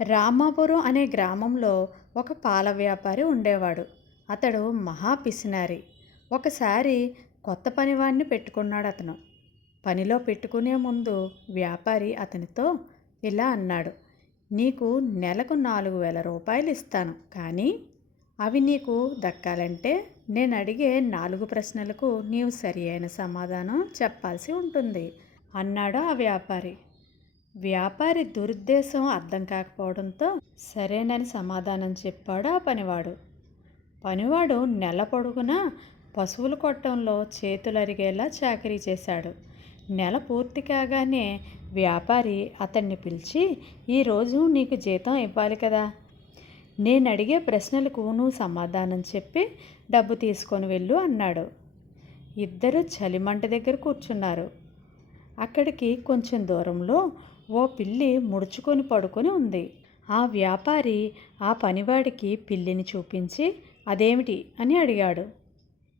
రామాపురం అనే గ్రామంలో ఒక పాల వ్యాపారి ఉండేవాడు. అతడు మహా పిసినారి. ఒకసారి కొత్త పనివాణ్ణి పెట్టుకున్నాడు అతను. పనిలో పెట్టుకునే ముందు వ్యాపారి అతనితో ఇలా అన్నాడు: నీకు నెలకు 4,000 ఇస్తాను, కానీ అవి నీకు దక్కాలంటే నేను అడిగే 4 ప్రశ్నలకు నీవు సరి అయిన సమాధానం చెప్పాల్సి ఉంటుంది అన్నాడు ఆ వ్యాపారి. వ్యాపారి దురుద్దేశం అర్థం కాకపోవడంతో సరేనని సమాధానం చెప్పాడు ఆ పనివాడు. పనివాడు నెల పొడుగునా పశువుల కొట్టంలో చేతులరిగేలా చాకరీ చేశాడు. నెల పూర్తి కాగానే వ్యాపారి అతన్ని పిలిచి, ఈరోజు నీకు జీతం ఇవ్వాలి కదా, నేను అడిగే ప్రశ్నలకు నువ్వు సమాధానం చెప్పి డబ్బు తీసుకొని వెళ్ళు అన్నాడు. ఇద్దరు చలిమంట దగ్గర కూర్చున్నారు. అక్కడికి కొంచెం దూరంలో ఓ పిల్లి ముడుచుకొని పడుకొని ఉంది. ఆ వ్యాపారి ఆ పనివాడికి పిల్లిని చూపించి అదేమిటి అని అడిగాడు.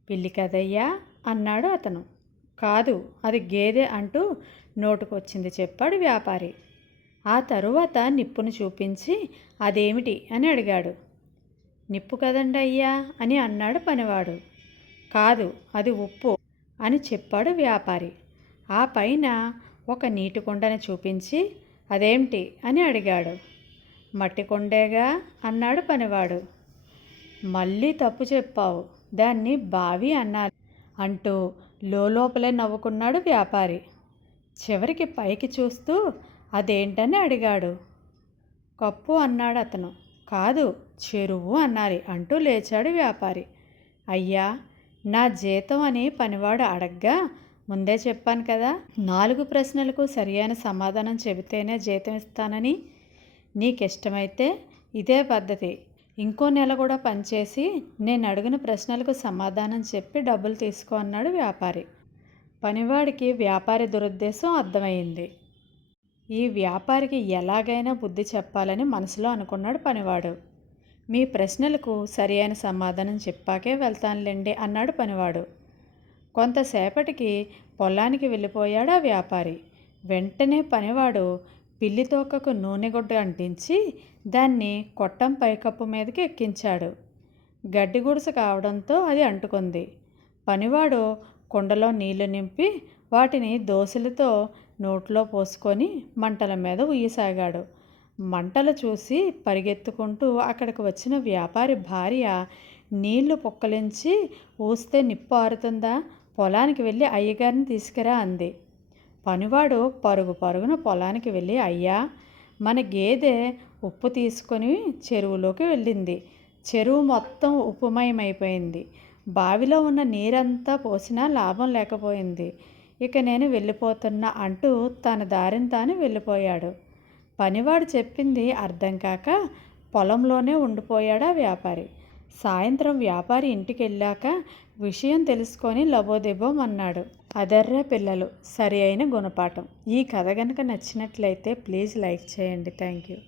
పిల్లి కదయ్యా అన్నాడు అతను. కాదు, అది గేదె అంటూ నోటుకొచ్చింది చెప్పాడు వ్యాపారి. ఆ తరువాత నిప్పును చూపించి అదేమిటి అని అడిగాడు. నిప్పు కదండి అయ్యా అని అన్నాడు పనివాడు. కాదు, అది ఉప్పు అని చెప్పాడు వ్యాపారి. ఆ పైన ఒక నీటి కుండని చూపించి అదేమిటి అని అడిగాడు. మట్టి కొండేగా అన్నాడు పనివాడు. మళ్ళీ తప్పు చెప్పావు, దాన్ని బావి అన్నారు అంటూ లోపలే నవ్వుకున్నాడు వ్యాపారి. చివరికి పైకి చూస్తూ అదేంటని అడిగాడు. కప్పు అన్నాడు అతను. కాదు, చెరువు అన్నారు అంటూ లేచాడు వ్యాపారి. అయ్యా, నా జీతం అని పనివాడు అడగ్గా ముందే చెప్పాను కదా, 4 ప్రశ్నలకు సరియైన సమాధానం చెబితేనే జీతం ఇస్తానని. నీకిష్టమైతే ఇదే పద్ధతి, ఇంకో నెల కూడా పనిచేసి నేను అడిగిన ప్రశ్నలకు సమాధానం చెప్పి డబ్బులు తీసుకో అన్నాడు వ్యాపారి. పనివాడికి వ్యాపారి దురుద్దేశం అర్థమైంది. ఈ వ్యాపారికి ఎలాగైనా బుద్ధి చెప్పాలని మనసులో అనుకున్నాడు పనివాడు. మీ ప్రశ్నలకు సరియైన సమాధానం చెప్పాకే వెళ్తానులేండి అన్నాడు పనివాడు. కొంతసేపటికి పొలానికి వెళ్ళిపోయాడు ఆ వ్యాపారి. వెంటనే పనివాడు పిల్లి తోకకు నూనె గుడ్డ అంటించి దాన్ని కొట్టం పైకప్పు మీదకి ఎక్కించాడు. గడ్డి గుడిసె కావడంతో అది అంటుకుంది. పనివాడు కుండలో నీళ్లు నింపి వాటిని దోసెలతో నోట్లో పోసుకొని మంటల మీద ఉయ్యసాగాడు. మంటలు చూసి పరిగెత్తుకుంటూ అక్కడికి వచ్చిన వ్యాపారి భార్య, నీళ్లు పుక్కలించి ఊస్తే నిప్పు ఆరుతుందా, పొలానికి వెళ్ళి అయ్యగారిని తీసుకురా అంది. పనివాడు పరుగున పొలానికి వెళ్ళి, అయ్యా, మన గేదె ఉప్పు తీసుకొని చెరువులోకి వెళ్ళింది. చెరువు మొత్తం ఉప్పుమయమైపోయింది. బావిలో ఉన్న నీరంతా పోసినా లాభం లేకపోయింది. ఇక నేను వెళ్ళిపోతున్నా అంటూ తన దారిని తాను వెళ్ళిపోయాడు. పనివాడు చెప్పింది అర్థం కాక పొలంలోనే ఉండిపోయాడు ఆ వ్యాపారి. సాయంత్రం వ్యాపారి ఇంటికి వెళ్ళాక విషయం తెలుసుకొని లబోదిబోమన్నాడు. అదర్రా పిల్లలు, సరి అయిన గుణపాఠం. ఈ కథ కనుక నచ్చినట్లయితే ప్లీజ్ లైక్ చేయండి. Thank you.